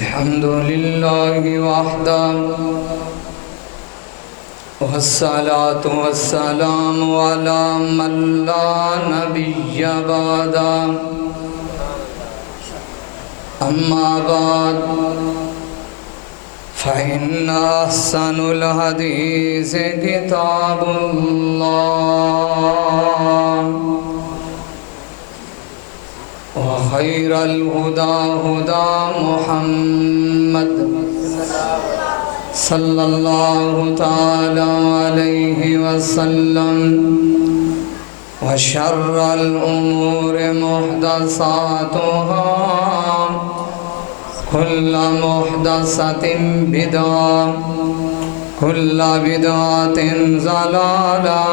الحمد لله وحده والصلاة والسلام على من لا نبي بعده أما بعد فإن أحسن الحديث كتاب الله وخير الهدى هدى محمد صلى الله تعالى عليه وسلم وشر الأمور محدثاتها كل محدثة بدعة كل بدعة ضلالة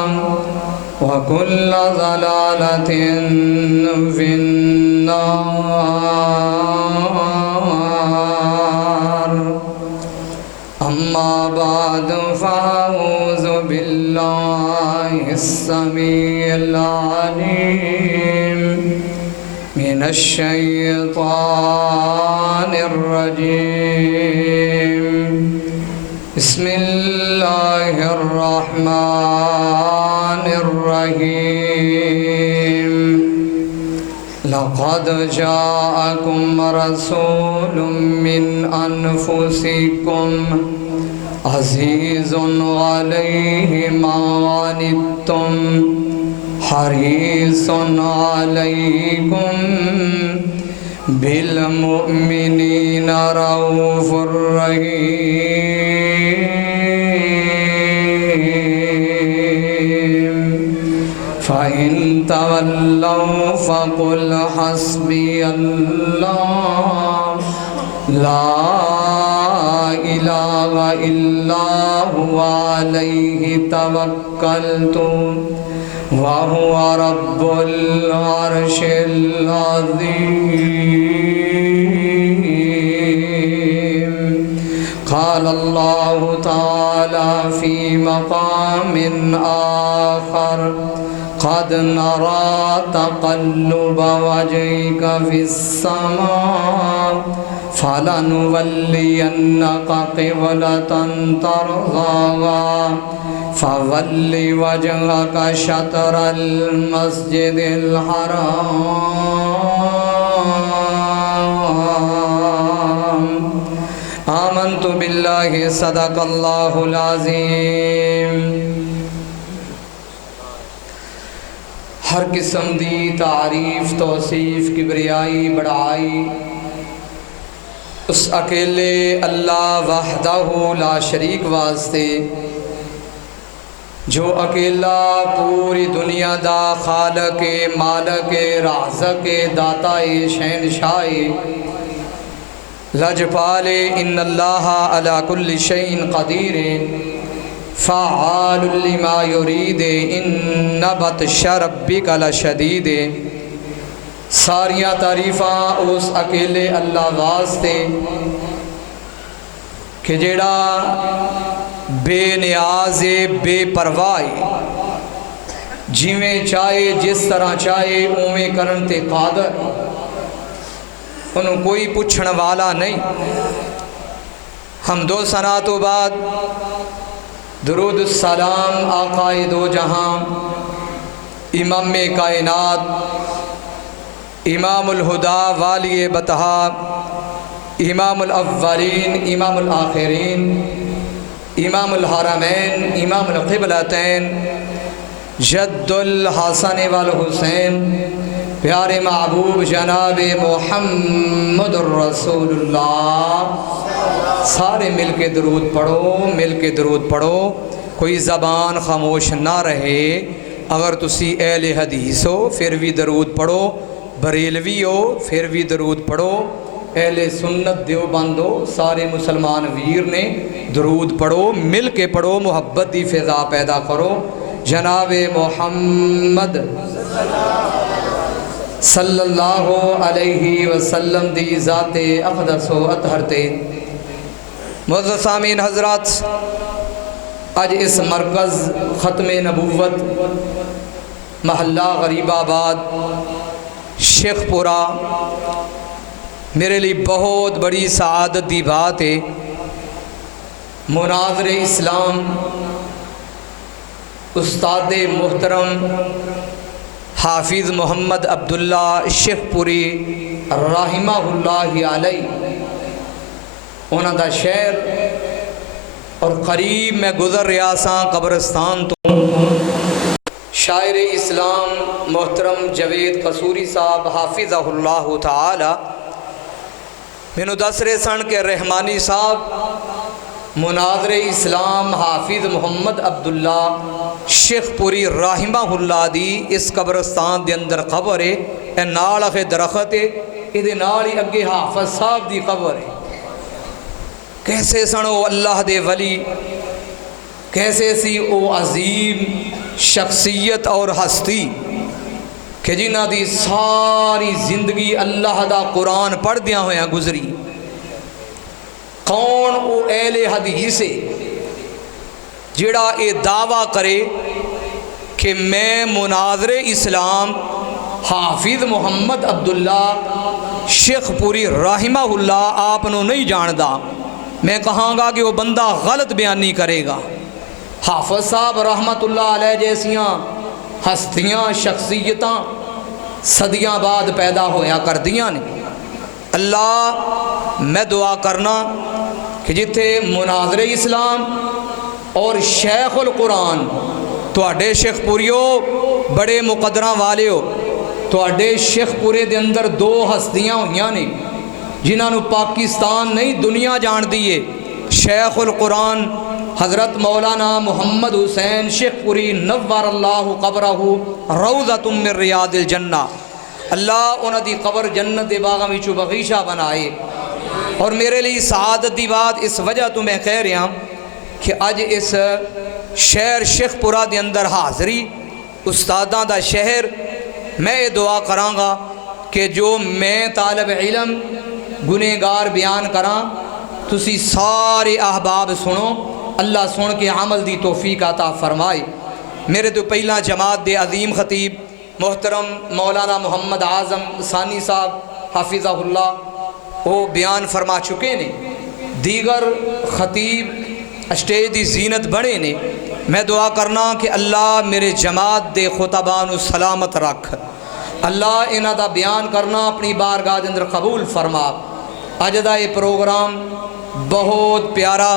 وكل ضلالة في النار. أما بعد فأعوذ بالله السميع العليم من الشيطان الرجيم. بسم الله الرحمن الرحيم. لقد جاءكم رسول من أنفسكم عزيز عليه ما عنتم حريص عليكم بالمؤمنين رؤوف رحيم. فإن تولوا فقل حسبي الله لا إله إلا هو عليه توكلت وهو رب العرش العظيم. قال الله تعالى في مقام آخر قد نرى تقلب وجهك في السماء فلنولينك قبلة ترضاها فول وجهك شطر المسجد الحرام. آمنت بالله صدق الله العظيم. ہر قسم دی تعریف توصیف کبریائی بڑائی اس اکیلے اللہ وحدہ لا شریک واسطے جو اکیلا پوری دنیا دا خالق مالک رازق داتا شہنشاہ لجپال ان اللہ علی کل شیء قدیر فعال لما یرید ان بطش ربک لشدید. ساریاں تعریفاں اس اکیلے اللہ واسطے کہ جڑا بے نیاز بے پرواہ جویں چاہے جس طرح چاہے اویں کرن تے قادر انہوں کوئی پوچھن والا نہیں. حمد و ثنا تو بعد درود السلام آقا دو جہاں امام کائنات امام الہدا والی بطحا امام الاولین امام الآخرین امام الحرمین امام القبلتین جد الحسن والحسین پیارے محبوب جناب محمد الرسول اللہ. سارے مل کے درود پڑھو مل کے درود پڑھو. کوئی زبان خاموش نہ رہے. اگر تسی اہل حدیث ہو پھر بھی درود پڑھو, بریلوی ہو پھر بھی درود پڑھو, اہل سنت دیوبند ہو, سارے مسلمان ویر نے درود پڑھو, مل کے پڑھو, محبت دی فضا پیدا کرو. جناب محمد صلی اللہ علیہ وسلم دی ذات اقدس و اطہر تے. معزز سامعین حضرات, اج اس مرکز ختم نبوت محلہ غریب آباد شیخ پورہ میرے لیے بہت بڑی سعادت دی بات ہے مناظر اسلام استاد محترم حافظ محمد عبداللہ شیخ پوری رحمہ اللہ علیہ انہاں دا شہر اور قریب میں گزر رہا سا قبرستان تو شاعر اسلام محترم جوید قصوری صاحب حافظہ اللہ تعالی مینوں دس رہے سن کہ رحمانی صاحب مناظر اسلام حافظ محمد عبداللہ شیخ پوری رحمہ اللہ دی اس قبرستان دے اندر قبر ہے، اے نال اخے درخت ہے، یہ نال ہی اگے حافظ صاحب دی قبر ہے۔ کیسے سن او اللہ دے ولی، کیسے سی او عظیم شخصیت اور ہستی کہ جنہ دی ساری زندگی اللہ دا قرآن پڑھ دیا ہویا گزری۔ کون او اہل حدیث جڑا اے دعویٰ کرے کہ میں مناظر اسلام حافظ محمد عبداللہ شیخ پوری رحمہ اللہ آپ نو نہیں جاندہ، میں کہاں گا کہ وہ بندہ غلط بیانی کرے گا۔ حافظ صاحب رحمت اللہ علیہ جیسیاں ہستیاں شخصیتاں صدیاں بعد پیدا ہویا کر دیاں نے۔ اللہ میں دعا کرنا کہ جتھے مناظر اسلام اور شیخ القرآن تواڈے شیخ پوریو بڑے مقدراں والے ہو، تواڈے شیخ پورے دے اندر دو ہستیاں ہویاں نے جنہاں نو پاکستان نہیں دنیا جان دیئے، شیخ القرآن حضرت مولانا محمد حسین شیخ پوری نور اللہ قبرہ روضۃ من ریاض الجنہ، اللہ انہاں دی قبر جنت دے باغاں وچوں بغیچہ بنائے۔ اور میرے لیے سعادت دی بات اس وجہ تو میں کہہ رہا ہوں کہ اج اس شہر شیخ پورہ دے اندر حاضری استاداں دا شہر، میں یہ دعا کراں گا کہ جو میں طالب علم گنہگار بیان کراں تسی سارے احباب سنو، اللہ سن کے عمل دی توفیق عطا فرمائے۔ میرے تو پہلا جماعت دے عظیم خطیب محترم مولانا محمد اعظم ثانی صاحب حافظہ اللہ وہ بیان فرما چکے نے، دیگر خطیب اسٹیج دی زینت بنے نے۔ میں دعا کرنا کہ اللہ میرے جماعت دے خطبان سلامت رکھ، اللہ انہاں دا بیان کرنا اپنی بارگاہ دے اندر قبول فرما۔ اج دا یہ پروگرام بہت پیارا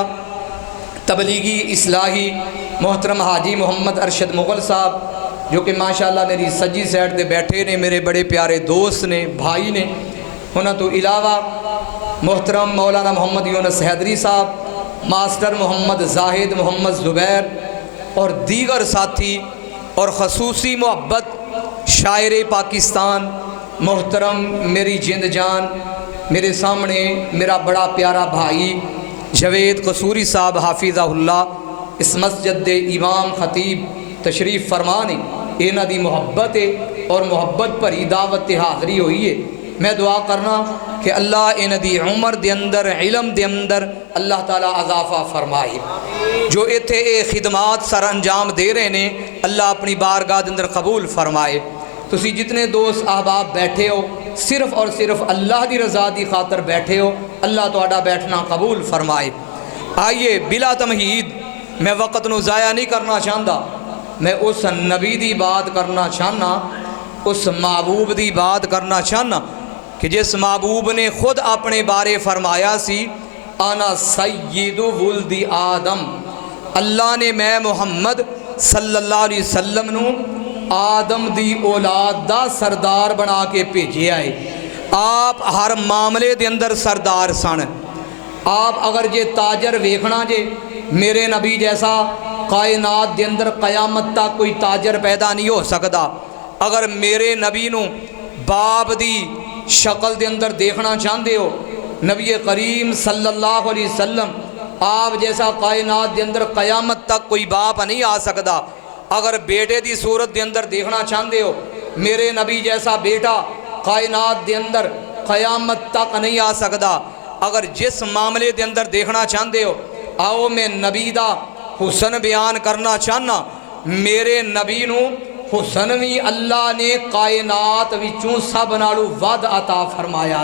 تبلیغی اصلاحی محترم حاجی محمد ارشد مغل صاحب جو کہ ماشاءاللہ میری سجی سائڈ دے بیٹھے نے، میرے بڑے پیارے دوست نے، بھائی نے، انہاں تو علاوہ محترم مولانا محمد یونس حیدری صاحب، ماسٹر محمد زاہد محمد زبیر اور دیگر ساتھی اور خصوصی محبت شاعر پاکستان محترم میری جند جان میرے سامنے میرا بڑا پیارا بھائی جوید قصوری صاحب حافظہ اللہ اس مسجد دے امام خطیب تشریف فرمانے، انہاں دی محبت ہے اور محبت پر ہی دعوت حاضری ہوئی ہے۔ میں دعا کرنا کہ اللہ انہاں دی عمر دے اندر علم دے اندر اللہ تعالیٰ اضافہ فرمائے، جو ایتھے اے خدمات سر انجام دے رہے نے اللہ اپنی بارگاہ دے اندر قبول فرمائے۔ تسی جتنے دوست احباب بیٹھے ہو صرف اور صرف اللہ دی رضا دی خاطر بیٹھے ہو، اللہ تہاڈا بیٹھنا قبول فرمائے۔ آئیے بلا تمہید میں وقت نو ضائع نہیں کرنا چاہتا، میں اس نبی دی بات کرنا چاہنا، اس محبوب دی بات کرنا چاہنا کہ جس محبوب نے خود اپنے بارے فرمایا سی انا سید ولد آدم، اللہ نے میں محمد صلی اللہ علیہ وسلم نو آدم دی اولاد دا سردار بنا کے بھیجے آئے۔ آپ ہر معاملے دے اندر سردار سن۔ آپ اگر جے تاجر ویکھنا جے میرے نبی جیسا کائنات دے اندر قیامت تک کوئی تاجر پیدا نہیں ہو سکتا۔ اگر میرے نبی نو باب دی شکل دے اندر دیکھنا چاہتے ہو، نبی کریم صلی اللہ علیہ وسلم آپ جیسا کائنات دے اندر قیامت تک کوئی باپ نہیں آ سکتا۔ اگر بیٹے دی صورت دے اندر دیکھنا چاہتے ہو، میرے نبی جیسا بیٹا کائنات دے اندر قیامت تک نہیں آ سکتا۔ اگر جس معاملے دے اندر دیکھنا چاہتے ہو، آؤ میں نبی دا حسن بیان کرنا چاہنا۔ میرے نبی نو حسن بھی اللہ نے کائنات وچوں سب نالو ود عطا فرمایا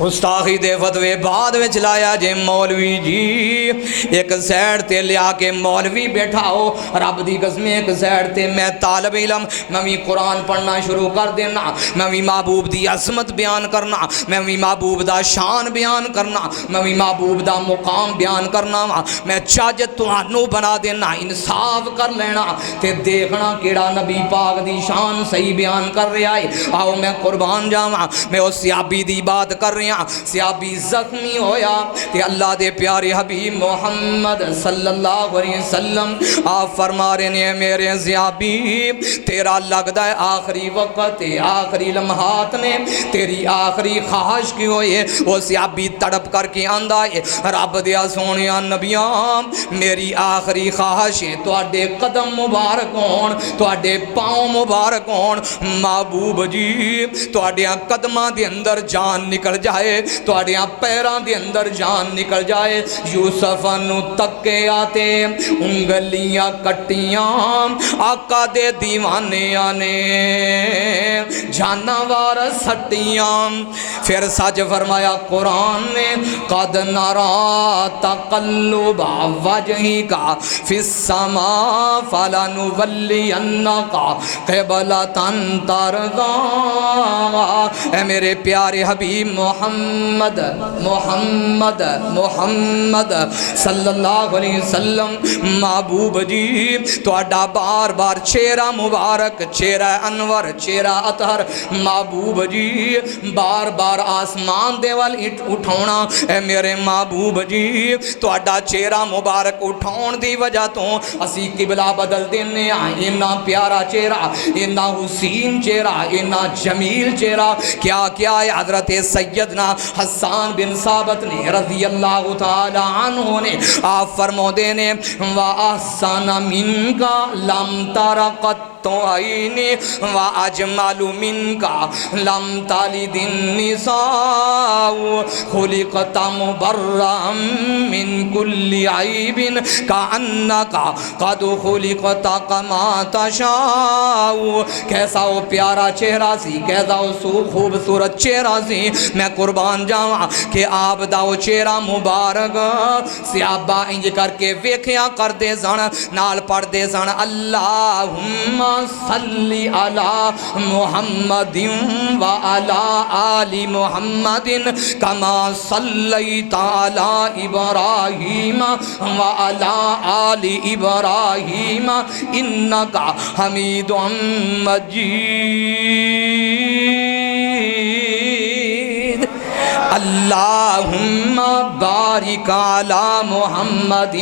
گستاخی دے فتوے بعد میں چلایا جے مولوی جی ایک سیڈ تے لیا کے مولوی بیٹھاؤ رب دی قسم ایک سیڈ تے میں طالب علم میں بھی قرآن پڑھنا شروع کر دینا میں بھی محبوب دی عظمت بیان کرنا میں بھی محبوب دا شان بیان کرنا میں بھی محبوب دا مقام بیان کرنا میں چاج تہانوں بنا دینا انصاف کر لینا تے دیکھنا کیڑا نبی پاک دی شان صحیح بیان کر رہا ہے آؤ میں قربان جاواں میں اس سیابی دی بات کر رہا سیابی زخمی ہویا کہ اللہ دے پیارے حبیب محمد صلی اللہ علیہ وسلم آپ فرما رہے ہیں میرے سیابی تیرا لگتا ہے آخری وقت آخری لمحات نے تیری آخری خواہش کی ہوئے وہ سیابی تڑپ کر کے آندہ ہے رب دیا سونیا نبیاں میری آخری خواہش ہے تو اڈے قدم مبارک ہون تو اڈے پاؤں مبارک ہون محبوب جی تو اڈے قدمہ دے اندر جان نکل جائے تو اڈیاں پیران دے اندر جان نکل جائے یوسف نو تکے آتے انگلیاں کٹیاں آقا دے دیوانیاں نے جانوار سٹیاں پھر سچ فرمایا قرآن نے قد نرا تقلب وجہک فی السماء فلنولینک قبلۃ ترضیٰ اے میرے پیارے حبیب محمد محمد محمد صلی اللہ علیہ وسلم محبوب جی تو اڈا بار بار چہرہ مبارک چہرہ انور چہرہ اطہر محبوب جی بار بار آسمان دے وال اٹھونا اے میرے محبوب جی تو اڈا چہرہ مبارک اٹھون دی وجہ تو اسی قبلہ بدل دینے آئیں اینا پیارا چہرہ اینا حسین چہرہ اینا جمیل چہرہ کیا کیا ہے حضرت سیدنا حسان بن ثابت نے رضی اللہ تعالی عنہ نے آپ فرمو دینے وَأَحْسَنَ مِنْكَ لَمْ تَرَ قَطُّ عَيْنِي وَأَجْمَلُ مِنْكَ لَمْ تَلِدِ النِّسَاءُ خُلِقْتَ مُبَرًّا مِنْ كُلِّ عَيْبٍ كَأَنَّكَ قَدْ خُلِقْتَ كَمَا تَشَاءُ کیسا وہ پیارا چہرہ سی کیسا وہ خوبصورت چہرہ سی میں قربان جاواں کہ آپ داو چہرہ مبارک سیابہ انج کر کے ویکھیاں کر دے سن نال پڑھ دے سن اللہم صلی علی محمد و علی آل محمد کما صلیت علی ابراہیم و علی آل ابراہیم انکا حمید مجید اللہم بارک علی محمد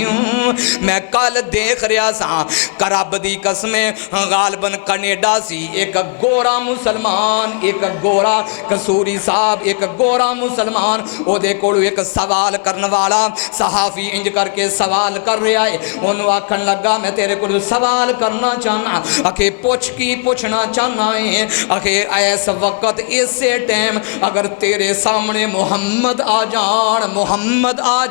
میں کل دیکھ رہا سا کرب دی قسمیں غالباً کنیڈا سی ایک گورا مسلمان ایک گورا کسوری صاحب ایک گورا مسلمان او دے کوڑو ایک سوال کرنے والا صحافی انج کر کے سوال کر رہا ہے انہوں آکھن لگا میں تیرے کوڑو سوال کرنا چاہنا اکھے پوچھ کی پوچھنا چاہنا ہے اکھے ایس وقت اسے ٹیم اگر تیرے سامنے محمد آ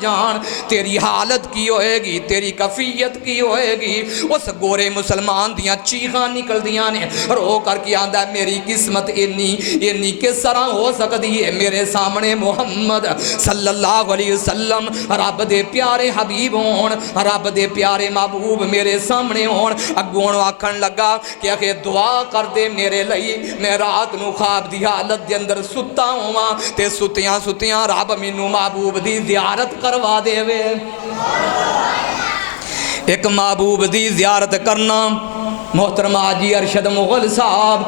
جان تیری حالت کی ہوئے گی تیری کفیت کی ہوئے گی اس گورے مسلمان دیاں چیخاں نکل دیاں نے رو کر کے آندہ میری قسمت انی کس طرح ہو سکتی ہے میرے سامنے محمد صلی اللہ علیہ وسلم رب دے پیارے حبیب ہون رب دے پیارے محبوب میرے سامنے ہون اگون آکھن لگا کہ اکھے دعا کر دے میرے لئی میں رات نو خواب دی حالت دے اندر ستا ہوا تے ستیاں رب مینوں محبوب دی زیارت کروا دے وے ایک محبوب دی زیارت کرنا محترم حاجی ارشد مغل صاحب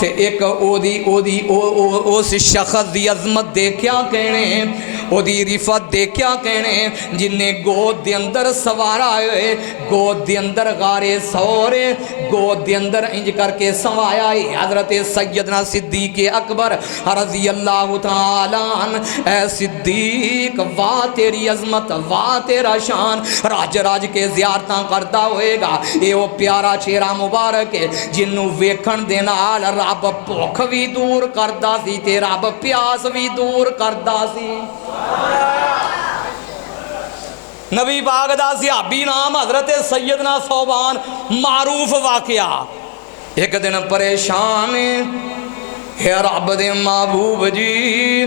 تے ایک او سی شخص دی عظمت دے کیا کہنے او دی رفت دے کیا کہنے جن نے گود دے اندر سوارا ہوئے گود دے اندر غارے سورے گود دے اندر انج کر کے سوایا ہے حضرت سیدنا صدیق اکبر رضی اللہ تعالیٰ عنہ اے صدیق واہ تیری عظمت واہ تیرا شان راج کے زیارتاں کرتا ہوئے گا اے وہ پیارا چہرہ مبارک ہے جنہوں ویکھن دینا آل رب بھوک بھی دور کردا سی تے رب پیاس بھی دور کردا سی نبی پاک دا صحابی نام حضرت سیدنا ثوبان معروف واقعہ ایک دن پریشان ہے رب دے محبوب جی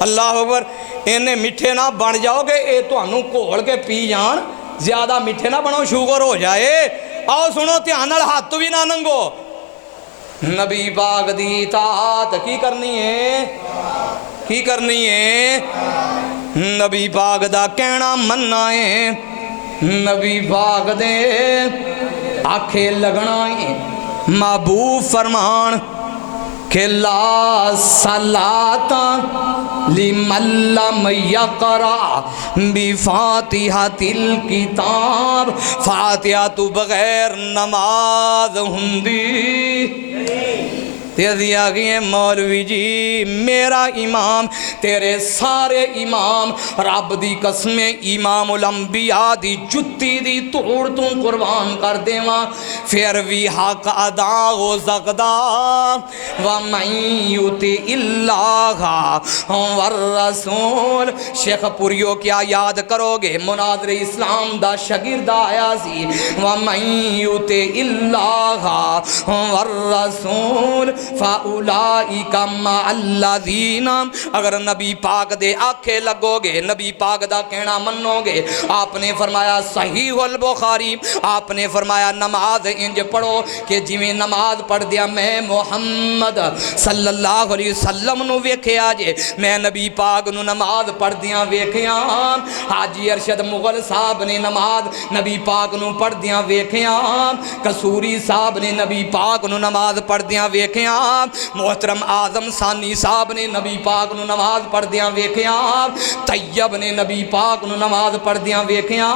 اللہ اکبر انہیں میٹھے نہ بن جاؤ گے اے تو انہوں کھول کے پی جان زیادہ میٹھے نہ بنو شوگر ہو جائے آؤ سنو تیانل ہاتھ بھی نہ ننگو نبی پاک دی اطاعت کی کرنی ہے نبی پاک دا کہنا مننا ہے نبی پاک دے آنکھیں لگنا ہے محبوب فرمان کہ لا صلاۃ لمن لم یقرأ بفاتحۃ الکتاب فاتحہ تو بغیر نماز ہندی دیا گئے مولوی جی میرا امام تیرے سارے امام رب دی قسم امام الانبیاء دی جتی دی توڑ تو قربان کر دے ماں پھر بھی حق ادا ہو سکدا وَمَن يُطِعِ اللَّهَ وَالرَّسُولَ شیخ پوریو کیا یاد کرو گے مناظر اسلام دا شاگرد آیا سی وَمَن يُطِعِ اللَّهَ وَالرَّسُولَ فَأُولَئِكَ مَعَ الَّذِينَ اگر نبی پاک دے آنکھیں لگو گے نبی پاک دا کہنا منو گے آپ نے فرمایا صحیح البخاری آپ نے فرمایا نماز انج پڑھو کہ جویں نماز پڑھ دیا میں محمد صلی اللہ علیہ وسلم نو ویکھیا جے میں نبی پاک نو نماز پڑھ دیا ویکھیا حاجی ارشد مغل صاحب نے نماز نبی پاک نو پڑھ دیا ویکھیا قصوری صاحب نے نبی پاک نو نماز پڑھ دیا ویکھیا محترم اعظم ثانی صاحب نے نبی پاک نو نماز پڑھ دیا ویکھیا طیب نے نبی پاک نو نماز پڑھ دیا ویکھیا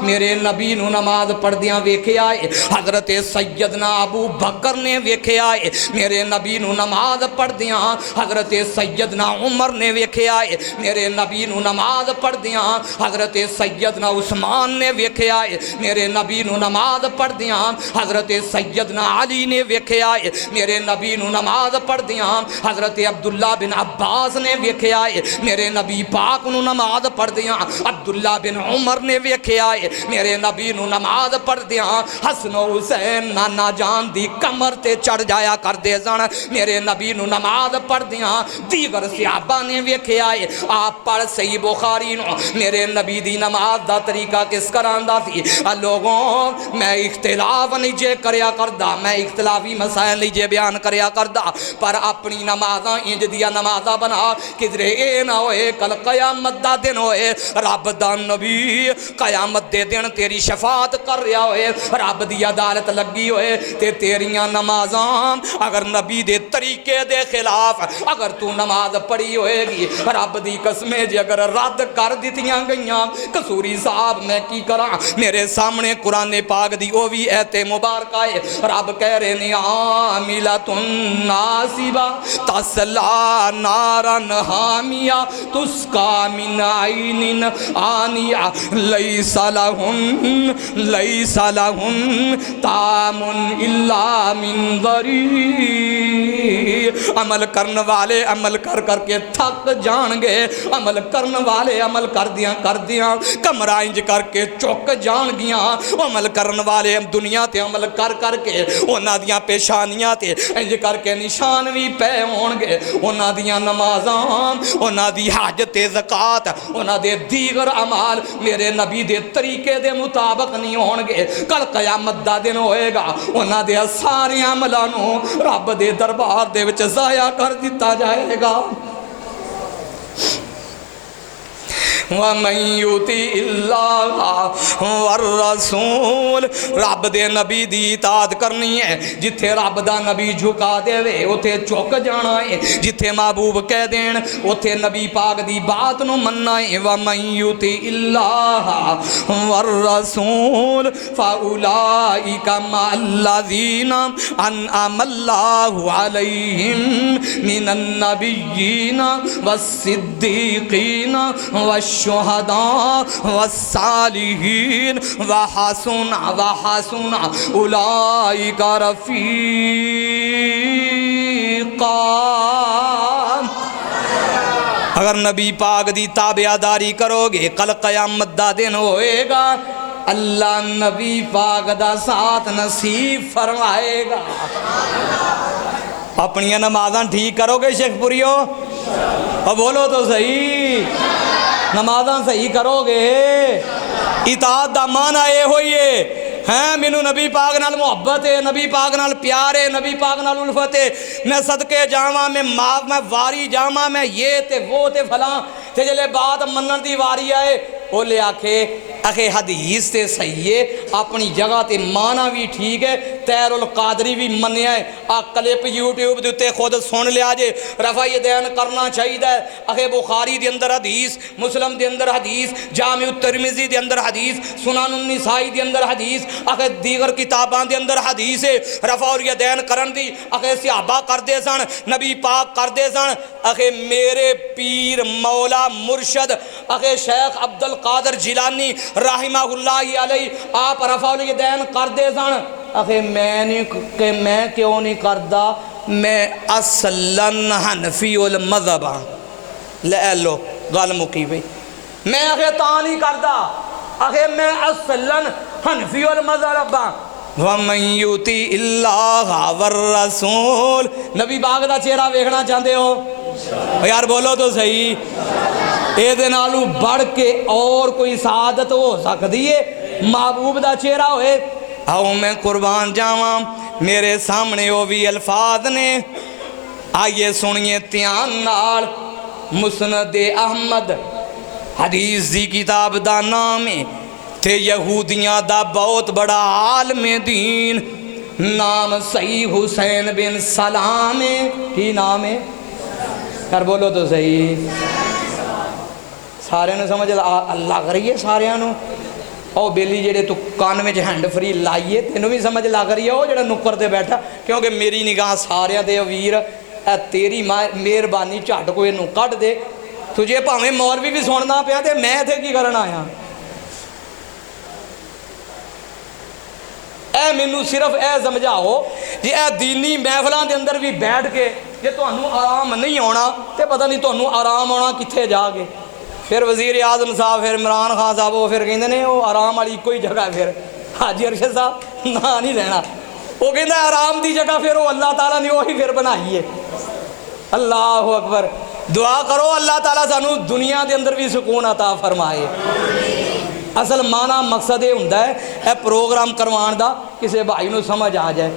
میرے نبی نو نماز پڑھ دیا ویکھیا حضرت سیدنا ابو بکر نے ویکھیا میرے نبی نو نماز پڑھ دیا حضرت سیدنا عمر نے ویکھیا میرے نبی نو نماز پڑھ دیا حضرت سیدنا عثمان نے ویکھیا میرے نبی نو نماز پڑھ دیا حضرت سیدنا علی نے ویکھیا میرے نبی نو نماز پڑھ دیا حضرت عبداللہ بن عباس نے ویکھیا میرے نبی پاک نو نماز پڑھ دیا عبداللہ بن عمر نے ویکھیا میرے نبی نو نماز پڑھ دیا حسن و حسین نانا جان دی کمر تے چڑھ جایا کر دے زن میرے نبی نو نماز پڑھ دیا دیگر صحابہ نے ویکھیا آپ پڑھ صحیح بخاری نو میرے نبی دی نماز دا طریقہ کس کراندا سی لوگوں میں اختلاف نہیں جے کریا کردا میں اختلافی مسائل نہیں جے بیان کریا کردا پر اپنی نمازاں انج دیا نمازاں بنا کدرے اے نہ ہوئے کل قیامت دا دن ہوئے رب دا نبی قیامت دے دن تیری شفاعت کر رہا ہوئے رب دی عدالت لگی ہوئے تے تیریاں نمازاں اگر نبی دے طریقے دے خلاف اگر تو نماز پڑھی ہوئے گی رب دی قسمیں جی اگر رد کر دیتیاں گئیاں قصوری صاحب میں کی کراں میرے سامنے قرآن پاک دی او بھی ایت مبارکہ ہے رب کہہ رہے نے عاملۃ ناصبہ تصلی نارا حامیہ تسقی من عین آنیہ لیس لہم طعام الا من ضریع عمل کرن والے عمل کر کر کے تھک جان گے عمل کرن والے عمل کر دیاں کمرہ انج کر کے چک جان گیاں عمل کرن والے دنیا تے عمل کر کر کے انہاں دیاں پیشانیاں تے انج کر کے نشان بھی پے ہون گے انہاں دیاں نمازاں انہاں دی حج تے زکات انہاں دے دیگر اعمال میرے نبی دے طریقے دے مطابق نہیں ہون گے کل قیامت دا دن ہوئے گا انہاں دے سارے عملاں نو رب دے دربار دے وچ ضائع کر دیتا جائے گا وَمَن يُطِعِ اللَّهَ وَالرَّسُولَ رب دے نبی دی اطاعت کرنی ہے جتھے رب دا نبی جھکا دے وے اتھے چک جانا ہے جتھے محبوب کہہ دین اتھے نبی پاک دی بات نو مننا ہے وَمَن يُطِعِ اللَّهَ وَالرَّسُولَ فَأُولَئِكَ مَعَ الَّذِينَ أَنْعَمَ اللَّهُ عَلَيْهِمْ مِنَ النَّبِيِّينَ وَالصِّدِّيقِينَ والشهداء والصالحين وحسن أولئك رفيقا اگر نبی پاک دی تابعداری کرو گے کل قیامت دا دن ہوئے گا اللہ نبی پاک دا ساتھ نصیب فرمائے گا اپنی نمازاں ٹھیک کرو گے شیخ پوریو اور بولو تو صحیح، نمازاں صحیح کرو گے۔ اطاعت دا معنی اے ہوئی ہے ہیں مینو نبی پاک نال محبت ہے، نبی پاک نال پیار ہے، نبی پاک نال الفت ہے، میں صدقے جاواں، میں واری جاواں، میں یہ تے وہ تے فلاں تے جلے بات منن دی واری آئے وہ لے آکھے حدیث تے صحیح ہے، اپنی جگہ تے معنی بھی ٹھیک ہے، تیر القادری بھی منیا ہے، کلپ یوٹیوب دیتے خود سن لیا جے، رفع یدین کرنا چاہیے، آکھے بخاری دے اندر حدیث، مسلم دے اندر حدیث، جامع الترمذی دے اندر حدیث، سنن النسائی دے اندر حدیث، آکھے دیگر کتاباں دے اندر حدیث ہے، رفع الیدین کرن دی، آکھے صحابہ کر دے سن، نبی پاک کر دے سن، آکھے میرے پیر مولا مرشد آکھے شیخ عبد القادر جیلانی رحمہ اللہ علیہ آپ رفع الیدین کر دے سن، آکھے میں کیوں نہیں کردا، میں اصلاً حنفی المذہب ہاں، لے لو گل مکی بھئی، میں آکھے تاں نہیں کردا، آکھے میں اصلاً حنفی المذہب ہاں، وَمَن يُطِعِ اللَّهَ وَالرَّسُولَ، نبی پاک دا چہرہ ویکھنا چاہتے ہو یار بولو تو صحیح، اے دے نالو بڑھ کے اور کوئی سعادت ہو سکتی ہے محبوب دا چہرہ ہوئے۔ آؤ میں قربان جاواں، میرے سامنے وہ بھی الفاظ نے، آئیے سنیے دھیان نال، مسند احمد حدیث دی کتاب دا نام ہے تے یہودیاں دا بہت بڑا عالم دین، نام صحیح حسین بن سلام ہے، کی نام ہے کر بولو تو صحیح، سارے نے سمجھ اللہ کری ہے سارے نو، او بیلی جڑے تو کان میں ہینڈ فری لائیے تینوں بھی سمجھ لا کری ہے، او جڑا نکر دے بیٹھا، کیونکہ میری نگاہ سارے دے ویر، اے تیری مہربانی جھٹ کوئی نو کٹ دے، تجھے پاویں مولوی بھی سننا پیا تے میں تھے کی کرنا آیا، اے مینو صرف اے سمجھاؤ جی اے دینی محفلاں دے اندر بھی بیٹھ کے جے تانوں آرام نہیں ہونا تے پتہ نہیں تانوں آرام ہونا کتھے جا کے، پھر وزیر اعظم صاحب پھر عمران خان صاحب وہ پھر کہندے نے وہ آرام والی کوئی جگہ پھر حاجی ارشد صاحب نہ نہیں لینا، وہ کہندا آرام دی جگہ پھر وہ اللہ تعالیٰ نے وہی پھر بنائی ہے، اللہ اکبر، دعا کرو اللہ تعالیٰ سانو دنیا دے اندر بھی سکون عطا فرمائے۔ اصل معنی مقصد یہ ہوندہ ہے اے پروگرام کروان دا کسے بھائی نو سمجھ آ جائے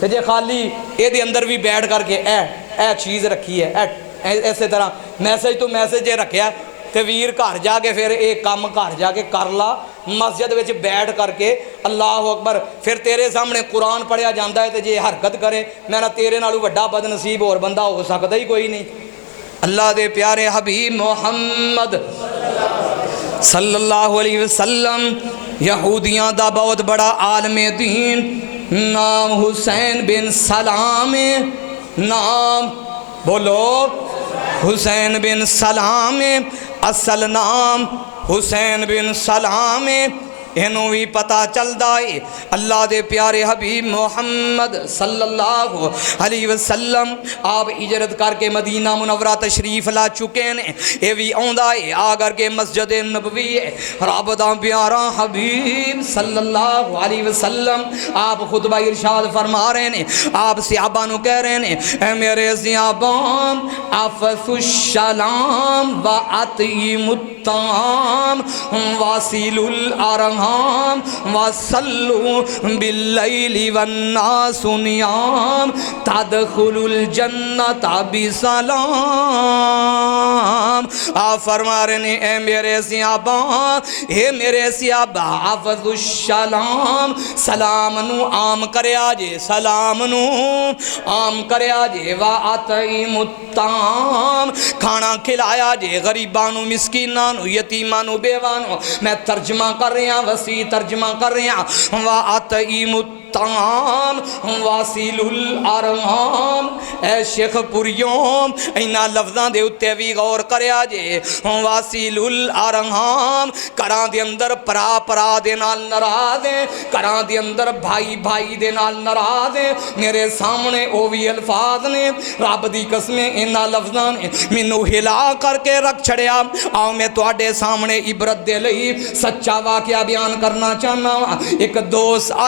تے جے خالی اے دے اندر بھی بیٹھ کر کے اے چیز رکھی ہے ایسے طرح میسج تو میسج یہ رکھیا ہے تے ویر گھر جا کے پھر ایک کام گھر جا کے کر لا، مسجد وچ بیٹھ کر کے اللہ اکبر، پھر تیرے سامنے قرآن پڑھیا جاندہ ہے تے جے حرکت کرے میں نہ تیرے نالو وڈا بد نصیب اور بندہ ہو سکتا ہی کوئی نہیں۔ اللہ دے پیارے حبیب محمد صلی اللہ علیہ وسلم یہودیاں دا بہت بڑا عالم دین، نام حسین بن سلام، نام بولو حسین بن سلام، اصل نام حسین بن سلام، انہوں بھی پتہ چل دائی اللہ دے پیارے حبیب محمد صلی اللہ علیہ وسلم آپ اجرت کر کے مدینہ منورہ تشریف لا چکے ہیں، یہ بھی آندائی آگر کے مسجد نبوی ہے، رب دا پیارا حبیب صلی اللہ علیہ وسلم آپ خطبہ ارشاد فرما رہے ہیں، آپ صحابہ نو کہہ رہے ہیں اے میرے صحابان افسو السلام و اطعیم الطعام واصل الارحام وصلوا باللیل والناس نیام تدخل الجنت بسلام، آپ فرما رہے ہیں اے میرے صحابہ افضل السلام، سلام نو عام کرے آجے، سلام نو عام کرے آجے، وَأَطْعِمُ الطَّعَامَ کھانا کھلایا جے غریبانو مسکینانو یتیمانو بیوانو، میں ترجمہ کر رہے ہیں وسیع ترجمہ کر رہے ہیں، وَأَطْعِمُ الطَّعَامَ وَاصِلُ الْأَرْحَامَ، اے شیخ پوریوں اینا لفظاں دے اتے بھی غور کرے آجے، وَاصِلُ الْأَرْحَامَ کران دے اندر پرا دے نال نرازیں، کران دے اندر بھائی دے نال نرازیں، میرے سامنے اووی الفاظ نے، رب دی قسمیں اینا لفظاں نے مینوں ہلا کر کے رکھ چھڑیا، آؤ میں تواڈے سامنے عبرت دے لئی سچا واقعہ بیان کرنا چاہنا، ایک دوست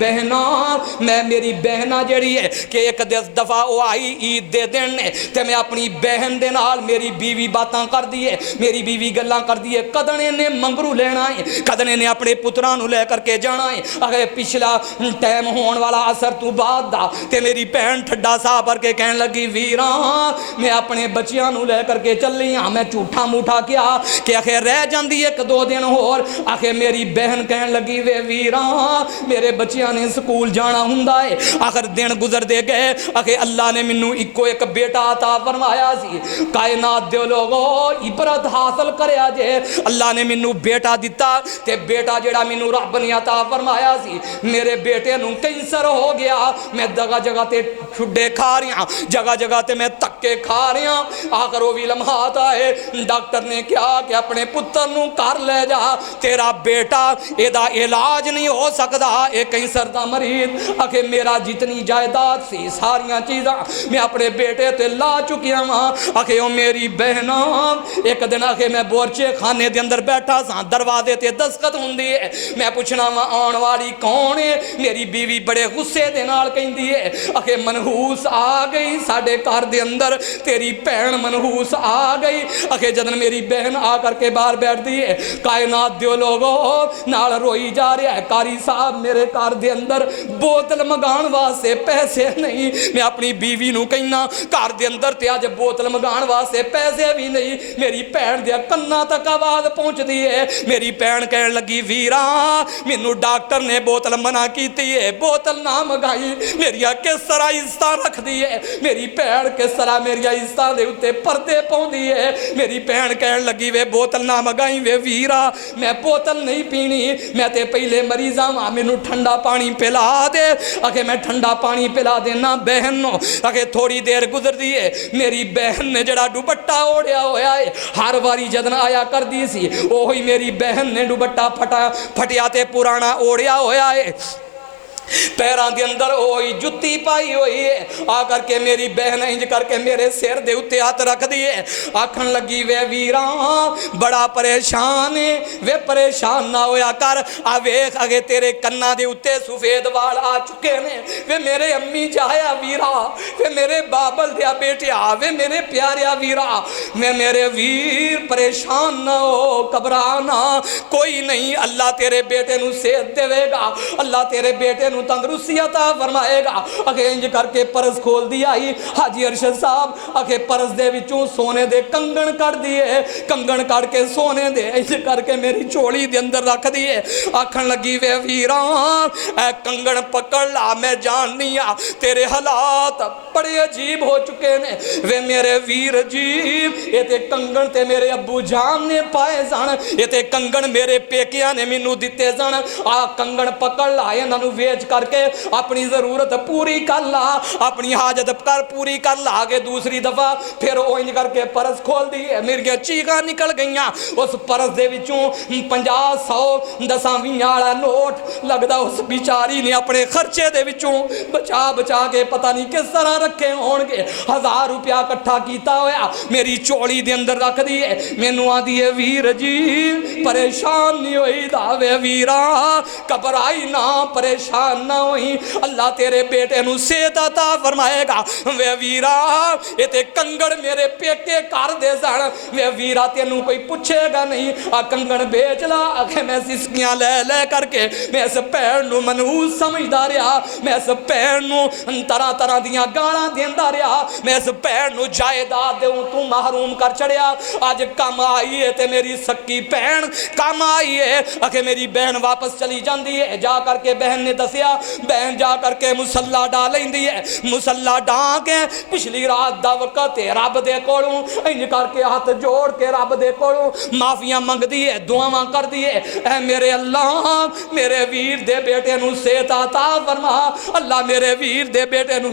بہنا میں میری بہنا جڑی ہے کہ ایک دفعہ وہ آئی عید دے دن نے تے میں اپنی بہن دے نال میری بیوی باتاں کر دیے میری بیوی گلاں کر دیے کدنے نے منگرو لینا ہے کدنے نے اپنے پتراں نو لے کر کے جانا ہے اگر پچھلا ٹائم ہون والا اثر تو بعد دا تے میری بہن ٹھڈا سا بھر کے کہن لگی ویراں میں اپنے بچیاں نو لے کر کے چلی ہاں میں جھوٹا موٹا کیا کہ آخر رہ جاندی ایک دو دن اور آخر میری بہن کہن لگی وے ویراں میرے بچیاں نے سکول جانا ہوندا ہے آخر دن گزر دے گئے آخر اللہ نے منو ایک بیٹا عطا فرمایا سی کائنات دے لوگو عبرت حاصل کریا جے اللہ نے منو بیٹا دیتا تے بیٹا جڑا منو رب نے عطا فرمایا سی میرے بیٹے نو کینسر ہو گیا میں جگہ جگہ تے چھڈے کھا رہا جگہ جگہ تے میں تکے کھا رہا آخر وہ بھی لمحات آئے ڈاکٹر نے کیا کہ اپنے پتر نو کر لے جا تیرا بیٹا ایدہ علاج نہیں ہو سکتا اے کینسر دا مریض آخر میرا جتنی جائیداد سی ساریاں چیزاں میں اپنے بیٹے تے لا چکیا ماں آخر او میری بہنا ایک دن آخر میں بورچے خانے دے اندر بیٹھا سا دروازے تے دستخط ہوندی ہے میں پوچھنا وا آن والی کون ہے میری بیوی بڑے غصے دے نال کہندی ہے آخر منحوس آ گئی ساڈے گھر دے اندر تیری بہن منحوس آ گئی آخر جدن میری بہن آ کر کے باہر بیٹھ دی ہے کائنات دیو لوگو نال روئی جا رہا ہے قاری صاحب میرے گھر دے اندر بوتل مگان واسطے پیسے نہیں میں اپنی بیوی نو کہنا گھر دے اندر تے اج بوتل مگان واسطے پیسے بھی نہیں میری بہن دے کنا تک آواز پہنچ دی ہے میری بہن کہن لگی ویراں مینوں ڈاکٹر نے بوتل منع کیتی ہے بوتل نہ مگائی میری کس طرح عزتاں رکھ دی ہے میری بہن کس طرح میری عزتاں دے اوتے پردے پاؤندی ہے میری بہن کہن لگی وے بوتل نہ مگائی وے ویرا میں بوتل نہیں پینی میں تے پہلے مریضاں وا مینوں ٹھنڈا پانی پلا دے اگے میں ٹھنڈا پانی پلا دینا بہن نو اگے تھوڑی دیر گزر دی ہے میری بہن نے جڑا دوپٹہ اوڑیا ہویا ہے ہر واری جدن آیا کر دی سی وہی میری بہن نے دوپٹہ پھٹیا تے پرانا اوڑیا ہویا ہے پیران دے اندر ہوئی جتی پائی ہوئی ہے آ کر کے میری بہن انج کر کے میرے سر دے اتے ہاتھ رکھ دیے آکھن لگی وے ویراں بڑا پریشان ہے وے پریشان نہ ہویا کر آ ویکھ اگے تیرے کنا دے اتے سفید وال آ چکے نے وے میرے امی جایا ویرا وے میرے بابل دیا بیٹیا وے میرے پیاریا ویرا میں میرے ویر پریشان نہ ہو گھبرانا کوئی نہیں اللہ تیرے بیٹے نو صحت دے گا اللہ تیرے بیٹے نو تندرستی عطا فرمائے گا اگے انج کر کے پرس کھول دیا ہی حاجی ارشد صاحب اگے پرس دے وچوں سونے دے کنگن کر دیے کنگن کر کے سونے دے انج کر کے میری چولی دے اندر رکھ دیے آکھن لگی وے ویراں اے کنگن پکڑ لا میں جاننی آ تیرے حالات بڑے عجیب ہو چکے نے وے میرے ویر عجیب یہ تے کنگن تے میرے ابو جان نے پائے سن یہ تے کنگن میرے پیکیاں نے مینوں دتے سن آ کنگن پکڑ لا انہاں نو ویچ کر کے اپنی ضرورت پوری کر لا اپنی حاجت کر پوری کر لا آگے دوسری دفعہ پھر وہ انج کر کے پرس کھول دی میری چیخاں نکل گئیاں اس پرس دے وچوں 50 100 10 20 والا نوٹ لگدا اس بیچاری نے اپنے خرچے دے وچوں بچا کے پتہ نہیں کس طرح رکھے ہون گے 1000 روپیہ اکٹھا کیتا ہویا میری چولی دے اندر رکھ دی مینوں آندی ہے ویر جی پریشان نہیں ہوئی دا وے ویرا گھبرائی نہ پریشان نہ ہوئی اللہ تیرے بیٹے نو صحت عطا فرمائے گا وے ویرا یہ تے کنگڑ میرے پیکے کر دے سن وے ویرا تینوں کوئی پوچھے گا نہیں آ کنگڑ بیچ لا آکھے میں سسکیاں لے کر کے میں اس پیر نو منحوس سمجھدا رہا میں اس پیر نو طرح دیاں گالاں دیندا رہا میں اس پیر نو جائیداد دیوں تو محروم کر چھڑیا اج کم آئی ہے تے میری سکی بہن کم آئی ہے آکھے میری بہن واپس چلی جاندی ہے جا کر کے بہن نے دسیا بہن جا کر کے مسلح ڈا لیندی ہے مسلح ڈا کے پچھلی رات دا وقت رب دے کولوں انج کر کے ہاتھ جوڑ کے رب دے کولوں معافیاں منگ دی ہے دعاواں کر دی ہے اے میرے اللہ میرے ویر دے بیٹے نو صحت عطا فرما اللہ میرے ویر دے بیٹے نو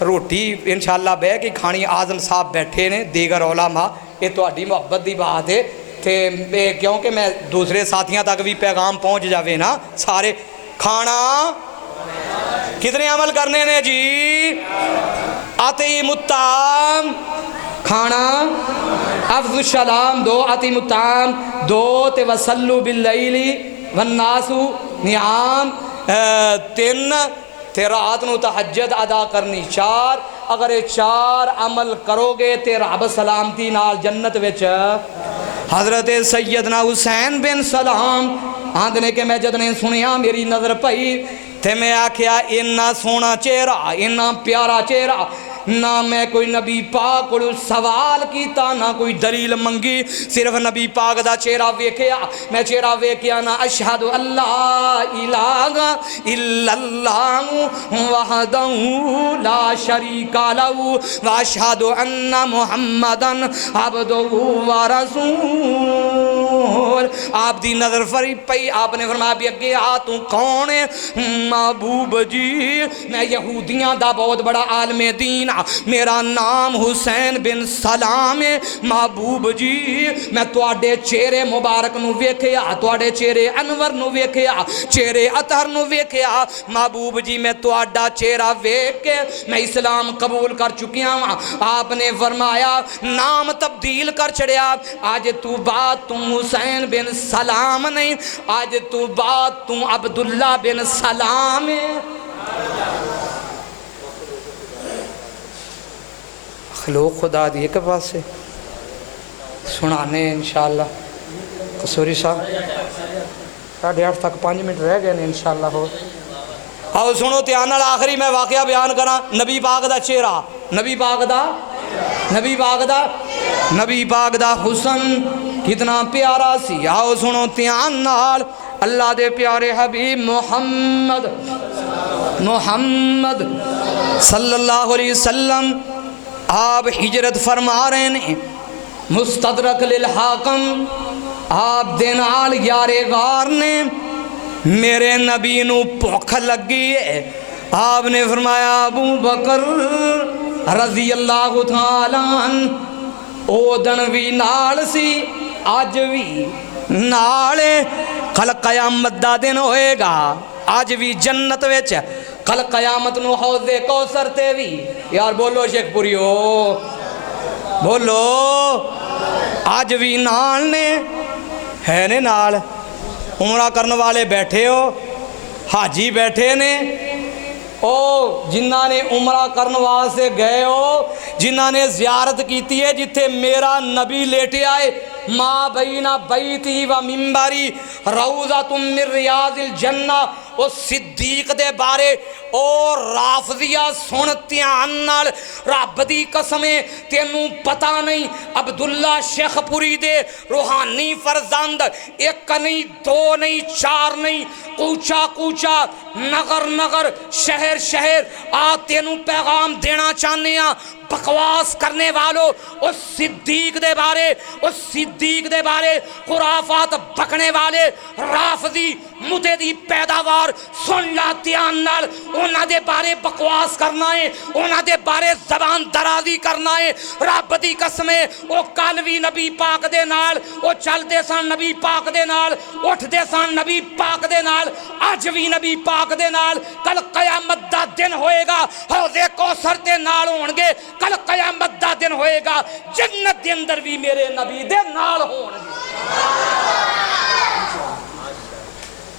روٹی انشاءاللہ بہ کے کھانی آزم صاحب بیٹھے نے دیگر علماء یہ تہاڈی محبت دی بات ہے تے کیونکہ میں دوسرے ساتھیاں تک بھی پیغام پہنچ جاوے نا سارے کھانا کتنے عمل کرنے نے جی اطعموا الطعام کھانا افضوا السلام دو اطعموا الطعام دو تے وصلوا باللیل والناس نیام تین تے رات نو تہجد ادا کرنی چار اگر یہ چار عمل کرو گے تے رب سلامتی نال جنت وچ حضرت سیدنا حسین بن سلام آندنے کہ میں جدنے سنیا میری نظر پئی تے میں آکھیا اتنا سونا چہرہ اتنا پیارا چہرہ نہ میں کوئی نبی پاک کو سوال کیتا نہ کوئی دلیل منگی صرف نبی پاک دا چہرہ ویکھیا میں چہرہ ویکھیا نا اشہد اللہ الہ الا اللہ وحدہ لا شریک لہ واشہد ان محمدًا عبدہ ورسول آپ دی نظر فری پئی آپ نے فرمایا بھی اگے آ تو کون ہے محبوب جی میں یہودیاں دا بہت بڑا عالم دین میرا نام حسین بن سلام ہے محبوب جی میں تواڈے چہرے مبارک نو ویکھیا تواڈے چہرے انور نو ویکھیا چہرے اطہر نو ویکھیا محبوب جی میں تواڈا چہرہ ویکھ کے میں اسلام قبول کر چکیا ہوں آپ نے فرمایا نام تبدیل کر چھڑیا آج تو بات تم حسین بن سلام نہیں آج تو بات تم عبداللہ بن سلام ہے خلوق خدا دیئے کے پاس سے سنانے انشاءاللہ قصوری صاحب 8:30 تک 5 منٹ رہ گئے نے انشاءاللہ ہو آؤ سنو تیانال آخری میں واقعہ بیان کرا نبی پاک دا چہرہ نبی پاک دا حسن کتنا پیارا سی آؤ سنو تیانال اللہ دے پیارے حبیب محمد صلی اللہ علیہ وسلم آپ ہجرت فرما رہے ہیں مستدرک للحاکم آپ دینال یارے غار نے میرے نبی نو بھوک لگی ہے آپ نے فرمایا ابو بکر رضی اللہ تعالیٰ عنہ او دن بھی نال سی آج بھی نالے کل قیامت دا دن ہوئے گا آج بھی جنت ویچ کل قیامت نو حوض کوثر تے بھی یار بولو شیخ پوری ہو بولو آج بھی نال نے ہے نے نال عمرہ کرنے والے بیٹھے ہو حاجی بیٹھے نے او جنہاں نے عمرہ کرنے واسطے گئے ہو جنہاں نے زیارت کیتی ہے جتھے میرا نبی لیٹے آئے ما بین بیتی و منبری روضۃ من ریاض الجنہ او صدیق دے بارے او رافضیہ سنتیاں نال رب دی قسمیں تینوں پتہ نہیں عبداللہ شیخ پوری دے روحانی فرزند ایک نہیں دو نہیں چار نہیں کوچا کوچا نگر نگر شہر شہر آ تینوں پیغام دینا چاہنے ہیں بکواس کرنے والوں اس صدیق دے بارے خرافات بکنے والے رافضی مدے دی پیداوار سن لا تیان نال انہاں دے بارے بکواس کرنا ہے انہاں دے بارے زبان درازی کرنا ہے رب دی قسمیں او کل بھی نبی پاک دے نال او چل دے سن نبی پاک دے نال اٹھ دے سن نبی پاک دے نال اج بھی نبی پاک دے نال کل قیامت دا دن ہوئے گا حوض کوثر دے نال ہون گے کل قیامت دا دن ہوئے گا جنت دے اندر بھی میرے نبی دے نال ہون گے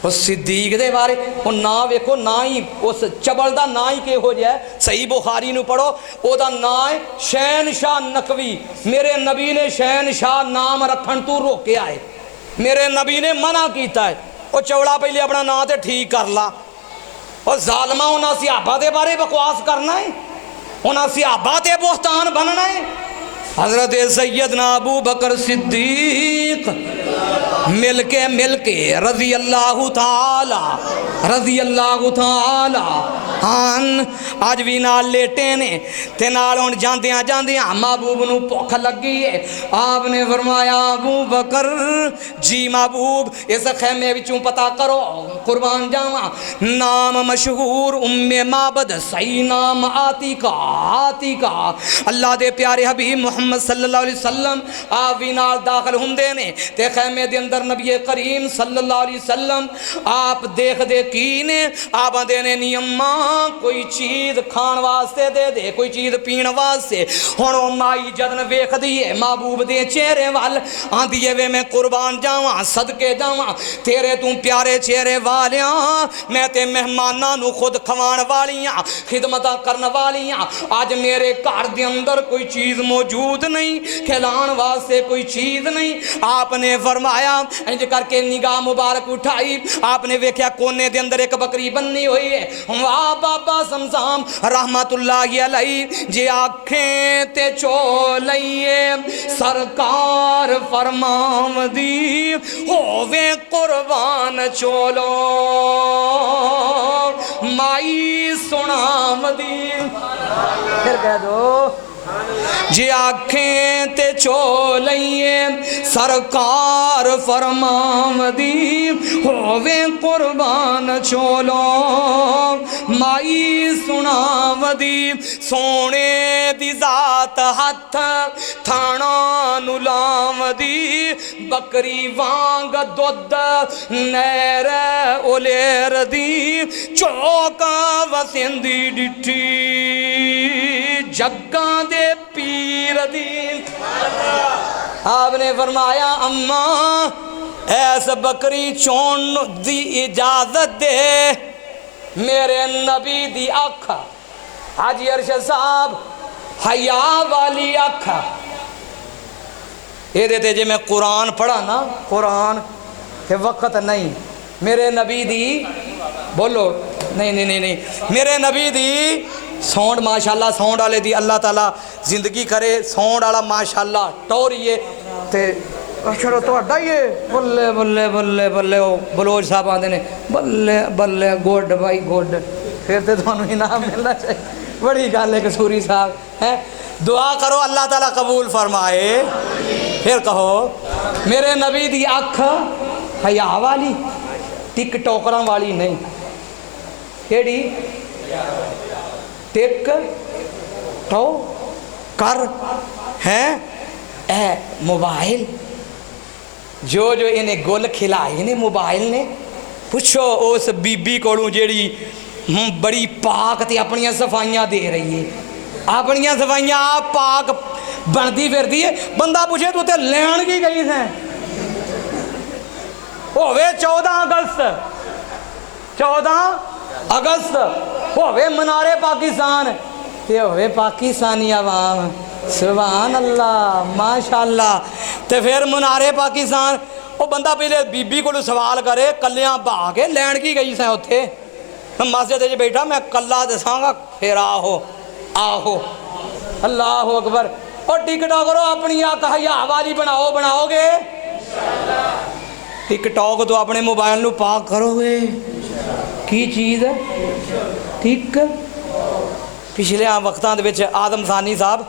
اس صدیق دے بارے وہ نا ویکھو نا ہی اس چبل دا نا ہی کہ ہو جائے صحیح بخاری نو پڑھو او دا نا ہے شہنشاہ نقوی میرے نبی نے شہنشاہ نام رکھن تو روکے آئے میرے نبی نے منع کیتا ہے وہ چوڑا پہلے اپنا نا تے ٹھیک کر لا اور ظالمہ انہاں صحابہ دے بارے بکواس کرنا ہے انہاں صحابہ تے بہتان بننا ہے حضرت سیدنا ابو بکر صدیق مل کے رضی اللہ تعالی سبحان اج بھی نال لیٹے نے تے نال ہن جاندیاں جاندیاں محبوب نو بھوک لگی ہے آپ نے فرمایا ابو بکر جی محبوب اس خیمے وچوں پتہ کرو قربان جاواں نام مشہور ام معبد صحیح نام آتیکا اللہ دے پیارے حبیب محمد صلی اللہ علیہ وسلم آپ بھی نال داخل ہوندے نے تے خیمے دے اندر نبی کریم صلی اللہ علیہ وسلم آپ دیکھ دے کی نے آپ دے نے نی اماں کوئی چیز کھان واسطے دے دے کوئی چیز پین واسطے ہن او مائی جدن ویکھ دی ہے محبوب دے چہرے وال آندی وے میں قربان جاواں صدقے جاواں تیرے تو پیارے چہرے والیاں میں تے مہماناں نو خود کھوان والیاں خدمتاں کرن والیاں آج میرے گھر دے اندر کوئی چیز موجود نہیں کھلان واسطے کوئی چیز نہیں آپ نے فرمایا انج کر کے نگاہ مبارک اٹھائی آپ نے ویکھیا کونے دے اندر ایک بکری بنی ہوئی ہے واہ بابا زمزم رحمت اللہ علیہ جی آنکھیں تے چولئیے سرکار فرمام دی ہووے قربان چولو مائی سنام دی پھر کہہ دو جی آنکھیں تے چولئیے سرکار فرمام دی ہووے قربان چولو مائی سنام دی سونے دی ذات ہاتھ تھانا نلام دی بکری وانگ دودھ نیر اولیر دی چوکا وسندی ڈٹھی جگاں دے پیر دی آپ نے فرمایا اماں ایس بکری چون دی اجازت دے میرے نبی دی اکھ حاجی ارشد صاحب حیا والی اکھ یہ دیتے جی میں قرآن پڑھا نا قرآن کہ وقت نہیں میرے نبی دی بولو نہیں میرے نبی دی سونڈ ماشاءاللہ سونڈ والے دی اللہ تعالیٰ زندگی کرے سونڈ والا ماشاءاللہ ٹوریے تے چھڑو تو اڈا ہی ہے بلے بلے بلے بلے بلوچ صاحب آندے نے بلے بلے گوڈ بھائی گوڈ پھر تے تھانوں انعام ملنا چاہیے بڑی گل ہے کسوری صاحب ہے دعا کرو اللہ تعالیٰ قبول فرمائے پھر کہو میرے نبی دی اکھ حیا والی ٹک ٹوکراں والی نہیں کیڑی ٹک ٹو کر ہے اے موبائل جو انہیں گل کھلائی نے موبائل نے پوچھو اس بی بی کوڑوں جیڑی بڑی پاک تے اپنیاں صفائیاں دے رہی ہے اپنیاں صفائیاں آپ پاک بندی پھر دی ہے بندہ پوچھے تو تے لین کی گئی ہیں ہووے 14 اگست ہووے منارے پاکستان تے ہووے پاکستانی عوام سبحان اللہ ماشاءاللہ تے پھر منارے پاکستان وہ بندہ پہلے بی بی کو سوال کرے کلیاں بہا کے لین کی گئی سیں اتھے مسجد جی بیٹھا میں کلا دساں گا پھر آہو اللہ اکبر اور ٹک ٹاک کرو اپنی حیا والی بناؤ گے ٹک ٹاک تو اپنے موبائل نو پاک کرو گے کی چیز ہے ٹک پچھلے وقتاں دے وچ آدم ثانی صاحب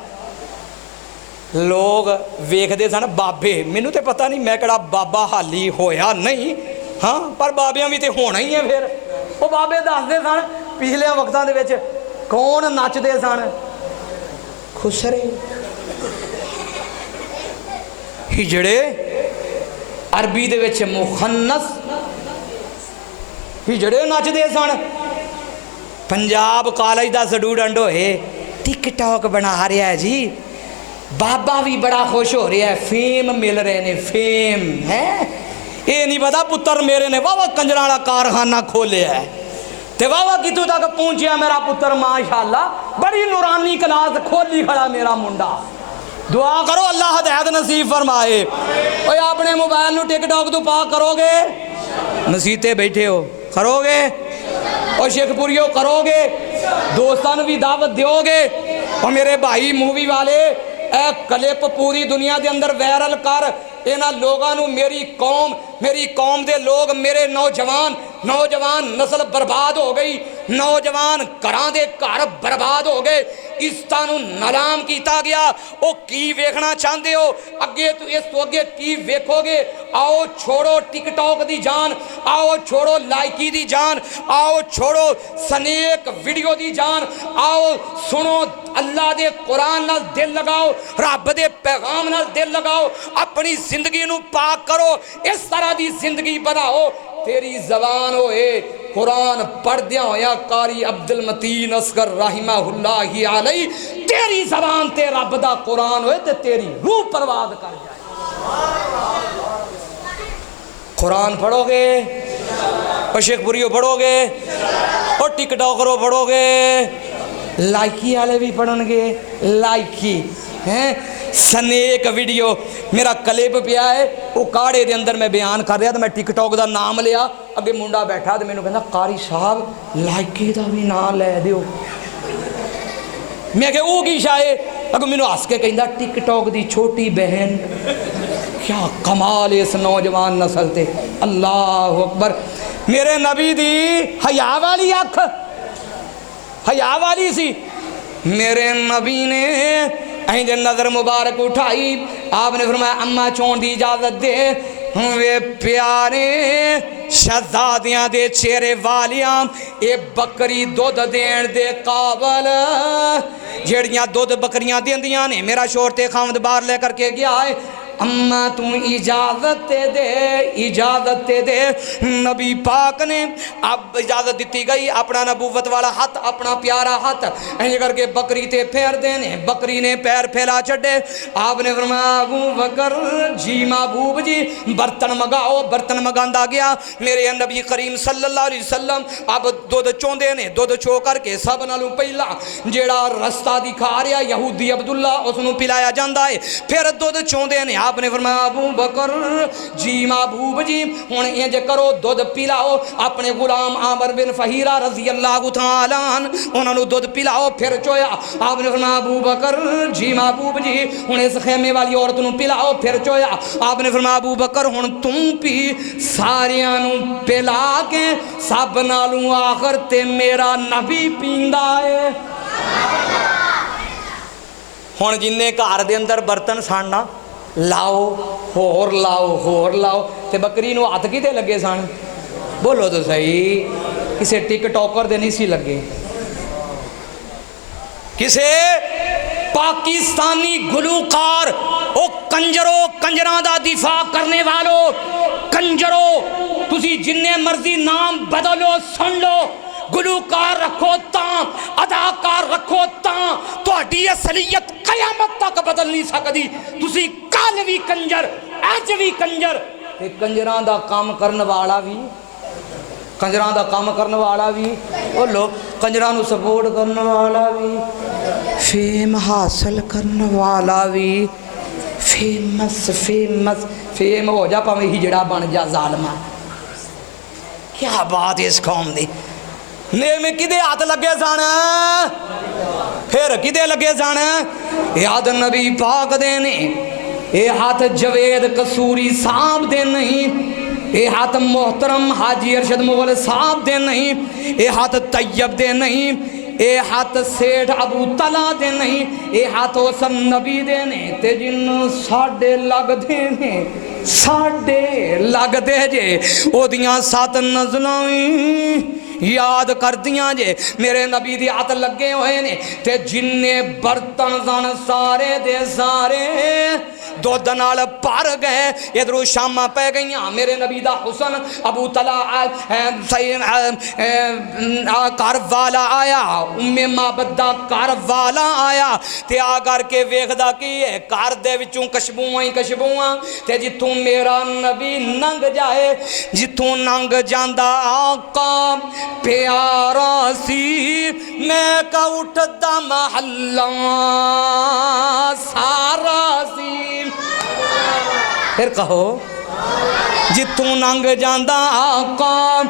لوگ ویکھدے سن بابے مینوں تے پتہ نہیں میں کہڑا بابا حالی ہویا نہیں ہاں پر بابیاں بھی تے ہونا ہی ہے پھر وہ بابے دسدے سن پچھلے وقتاں دے وچ کون نچدے سن خسرے ہجڑے عربی دے وچ مخنث ہجڑے نچدے سن پنجاب کالج دا سٹوڈنٹ ہوئے ٹک ٹاک بنا رہا ہے جی بابا بھی بڑا خوش ہو رہا ہے فیم مل رہے نے فیم ہے یہ نہیں پتا پتر میرے نے واہ کنجراں والا کارخانہ کھولیا ہے تے واہ کتوں تک پہنچیا میرا پتر ماشاءاللہ بڑی نورانی کلاس کھولی کھڑا میرا منڈا دعا کرو اللہ ہدایت نصیب فرمائے اوے اپنے موبائل نو ٹک ٹاک تو پاک کرو گے مسیتے بیٹھے ہو کرو گے اور شیخ پوریو کرو گے دوستان بھی دعوت دیو گے اور میرے بھائی مووی والے اے کلپ پوری دنیا دے اندر وائرل کر اینا لوگانو میری قوم دے لوگ میرے نوجوان نسل برباد ہو گئی نوجوان گھراں دے گھر برباد ہو گئے، عزتاں نوں نلام کیتا گیا۔ او کی ویکھنا چاہندے ہو؟ اگے تو اس تو اگے کی ویکھو گے؟ آؤ چھوڑو ٹک ٹاک دی جان، آؤ چھوڑو لائکی دی جان، آؤ چھوڑو سنیک ویڈیو دی جان، آؤ سنو اللہ دے قرآن نال دل لگاؤ، رب دے پیغام نال دل لگاؤ، اپنی زندگی نو پاک کرو، اس طرح دی زندگی بناؤ۔ تیری زبان ہوئے قرآن پڑھ دیا ہویا قاری عبدالمتین اصغر رحمہ اللہ علیہ، تیری زبان تے رب دا قرآن ہوئے تے تیری روح پرواد کر جائے۔ قرآن پڑھو گے، اور شیخ بریو پڑھو گے، اور ٹک ٹاکرو پڑھو گے، لائکی والے بھی پڑھن گے، لائکی ہیں سنیک ویڈیو۔ میرا کلپ پیا ہے وہ کاڑے دے اندر میں بیان کر رہا تو میں ٹک ٹاک دا نام لیا، اگے منڈا بیٹھا تو میں نے کہنا قاری صاحب لائکی دا بھی نام لے دیو۔ میں کہ او کی شاید اگے میں نے ہس کے کہندا ٹک ٹاک دی چھوٹی بہن۔ کیا کمال اس نوجوان نسل تے، اللہ اکبر۔ میرے نبی دی حیا والی اکھ، حیا والی سی، میرے نبی نے اہندے نظر مبارک اٹھائی، آپ نے فرمایا اماں چون دی اجازت دے، وے پیارے شہزادیاں دے چہرے والیاں اے بکری دودھ دین دے قابل، جیڑیاں دودھ بکریاں دیندیاں نے۔ میرا شور تے خامد باہر لے کر کے گیا ہے، اماں تم اجازت دے، اجازت دے۔ نبی پاک نے اب اجازت دیتی گئی، اپنا نبوت والا ہاتھ، اپنا پیارا ہاتھ ایسے کر کے بکری تے پھیر دینے، بکری نے پیر پھیلا چھڑے۔ آپ نے فرمایا ابو بکر جی محبوب جی برتن مگاؤ، برتن مگاندا گیا۔ میرے نبی کریم صلی اللہ علیہ وسلم اب دودھ چوندے نے، دودھ چو کر کے سب نالوں پہلا جیڑا رستہ دکھا رہا یہودی عبداللہ اس نوں پلایا جاندا ہے، پھر دودھ چوندے نے۔ آپ نے فرمایا ابو بکر جی محبوب جی ہن انج کرو دودھ پلاؤ، اپنے غلام عامر بن فہیرہ رضی اللہ تعالیٰ عنہ انہاں نوں دودھ پلاؤ، پھر چویا۔ آپ نے فرمایا ابو بکر جی محبوب جی ہن اس خیمے والی عورت نوں پلاؤ، پھر چویا۔ آپ نے فرمایا ابو بکر ہن تم پی، ساریاں نوں پلا کے سب نالوں آخر تے میرا نبی پیندا ہے۔ ہن جننے گھر دے اندر برتن ساننا لاؤ، ہور لاؤ، ہور لاؤ، تے بکری نو ہاتھ کیتے لگے سن؟ بولو تو صحیح، کسے ٹک ٹاکر دے نہیں سی لگے، کسے پاکستانی گلوکار، او کنجرو، کنجراں دا دفاع کرنے والو، کنجرو تسی جننے مرضی نام بدلو، سن لو، گلوکار رکھو تاں، اداکار رکھو تاں، تو اڈی اصلیت قیامت تک بدل نہیں سکتی۔ تسی کل بھی کنجر، اج بھی کنجر، تے کنجراں دا کام کرن والا بھی، کنجراں دا کام کرن والا بھی، بولو کنجراں نو سپورٹ کرن والا بھی، فیم حاصل کرن والا بھی، فیمس فیمس فیم ہو جا پاویں ہجڑا بن جا ظالمہ۔ کیا بات ہے اس قوم دی، نیل میں کدے ہاتھ لگے جانا، پھر کدے لگے جانا، یاد نبی پاک دینے، اے ہاتھ جوید قصوری صاحب دے نہیں، اے ہاتھ محترم حاجی ارشد مغل صاحب دے نہیں، اے ہاتھ طیب دے نہیں، اے ہاتھ سیٹھ ابو طلحہ دے نہیں، اے ہاتھ حسن نبی دے نے، تے جن ساڑھے لگ دے نے، ساڑھے لگ دے جے، او دیاں سات نزلائیں یاد کر دیاں جے، میرے نبی دی ہاتھ لگے ہوئے نے، تے جننے برتن زن سارے دے سارے دو دنال پار گئے، ادھرو شامہ پہ گئیاں، میرے نبی دا حسن ابو طلحہ کاروالا آیا، معبد دا کاروالا آیا، تے آگر کے ویخدہ کی ہے کار دے وچوں کشبوئیں تے جتوں میرا نبی ننگ جائے، جتوں ننگ جاندہ آقا پیارا سی، میں کا اٹھ دا محلہ سارا سی، پھر کہو جتوں ننگ جاندہ آقا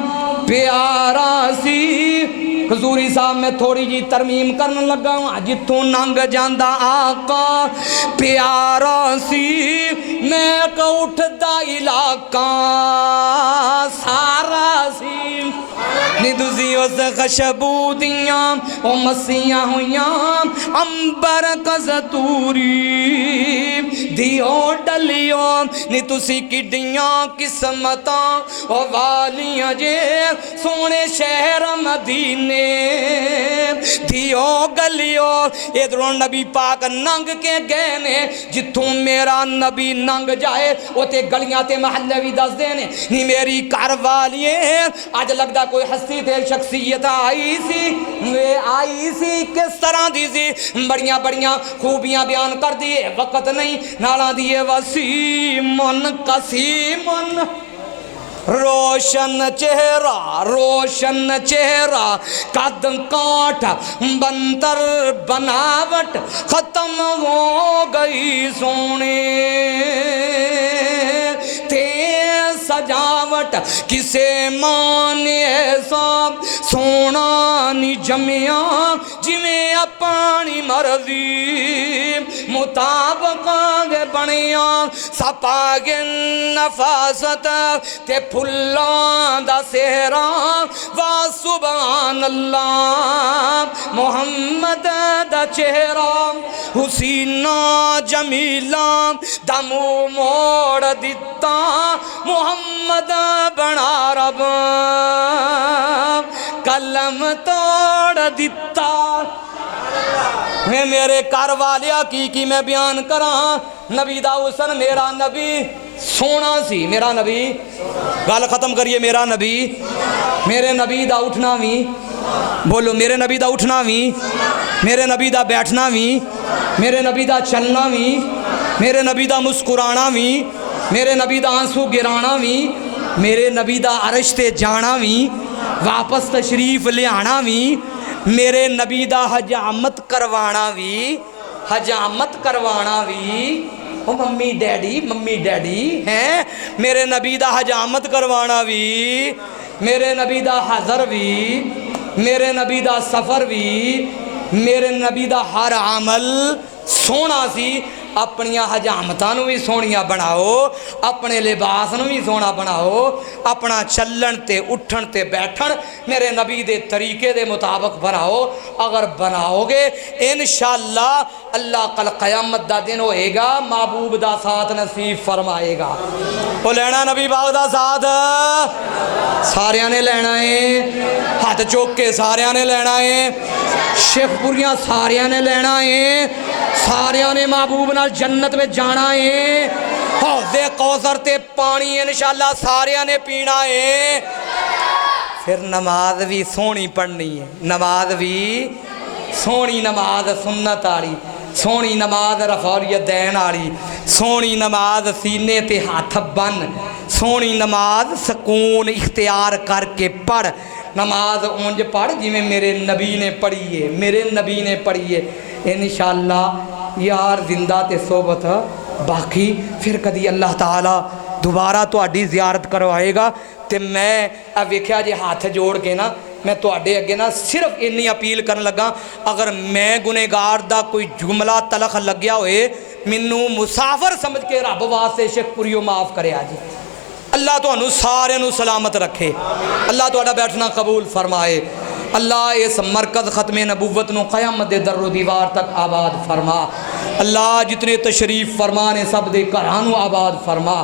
پیارا سی۔ حضوری صاحب میں تھوڑی جی ترمیم کرنے لگا ہوں، جتوں ننگ جاندہ آقا پیارا سی، میں کا اٹھ دا علاقہ سارا سی۔ نی تسی اس خشبو دیاں او مسیاں ہویاں امبر کزتوری دیو ڈلیو نی تسی کڈیاں قسمتاں او والیاں جے سونے شہر مدینے دیو گلیو ادھروں نبی پاک ننگ کے گئے نے جتوں میرا نبی ننگ جائے وہ تے گلیاں تے محلے بھی دس دینے نی میری کار والیے آج لگدا کوئی ہستی تے شخصیت آئی سی کس طرح دی سی بڑیاں بڑیاں خوبیاں بیان کر دیے وقت نہیں نالا دیے وسیمن قسیمن روشن چہرہ قد کاٹ بنتر بناوٹ ختم ہو گئی سونے تے سجاوٹ کسے مانے ایسا سونا نی جمیا جویں اپنی مرضی مطابق دے بنیا سپاگن نفاست تے پھلاں دا سہرا وا سبحان اللہ محمد دا چہرہ حسینہ جمیلہ دمو موڑ دیتا محمد بنا رب قلم توڑ دیتا میں میرے کار والیا کی میں بیان کراں نبی دا حسن میرا نبی سونا سی میرا نبی گال ختم کریے میرا نبی میرے نبی دا اٹھنا بھی بولو میرے نبی دا اٹھنا بھی میرے نبی دا بیٹھنا بھی میرے نبی دا چلنا بھی میرے نبی دا مسکرانا بھی میرے نبی دا آنسو گرانا بھی میرے نبی دا عرش تے جانا بھی واپس تشریف لے آنا بھی میرے نبی دا حجامت کروانا بھی او ممی ڈیڈی ہیں میرے نبی دا حجامت کروانا بھی میرے نبی دا حضر بھی میرے نبی دا سفر بھی میرے نبی دا ہر عمل سونا سی اپنیاں حجامتاں نو بھی سونیاں بناؤ اپنے لباس نو بھی سونا بناؤ اپنا چلن تے اٹھن تے بیٹھن میرے نبی دے طریقے دے مطابق بناؤ اگر بناؤ گے انشاءاللہ اللہ کل قیامت دا دن ہوئے گا محبوب دا ساتھ نصیب فرمائے گا وہ لینا نبی باغ دا ساتھ ساریاں نے لینا ہے ہاتھ چوک کے ساریاں نے لینا ہے شیخ پوریاں ساریاں نے لینا ہے ساریاں نے محبوب نال جنت میں جانا ہے حوض کوثر تے پانی انشاءاللہ ساریاں نے پینا ہے پھر نماز بھی سونی پڑھنی ہے نماز بھی سونی نماز سنت آلی سونی نماز رفع الیدین آلی سونی نماز سینے تے ہاتھ بن سونی نماز سکون اختیار کر کے پڑھ نماز اونج پڑھ جی میں میرے نبی نے پڑھی ہے انشاءاللہ یار زندہ تے صحبت باقی پھر کدی اللہ تعالیٰ دوبارہ تہاڈی زیارت کروائے گا تے میں اب ویکھیا جے ہاتھ جوڑ کے نا میں تہاڈے اگے نا صرف انی اپیل کرن لگا اگر میں گنہگار دا کوئی جملہ تلخ لگیا ہوئے منوں مسافر سمجھ کے رب واسطے شیخ پوریو معاف کرے آجی اللہ تو انہوں سارے انہوں سلامت رکھے اللہ تو اڈا بیٹھنا قبول فرمائے اللہ اس مرکز ختم نبوت نو قیامت دے در و دیوار تک آباد فرما اللہ جتنے تشریف فرمانے سب دے گھرانوں آباد فرما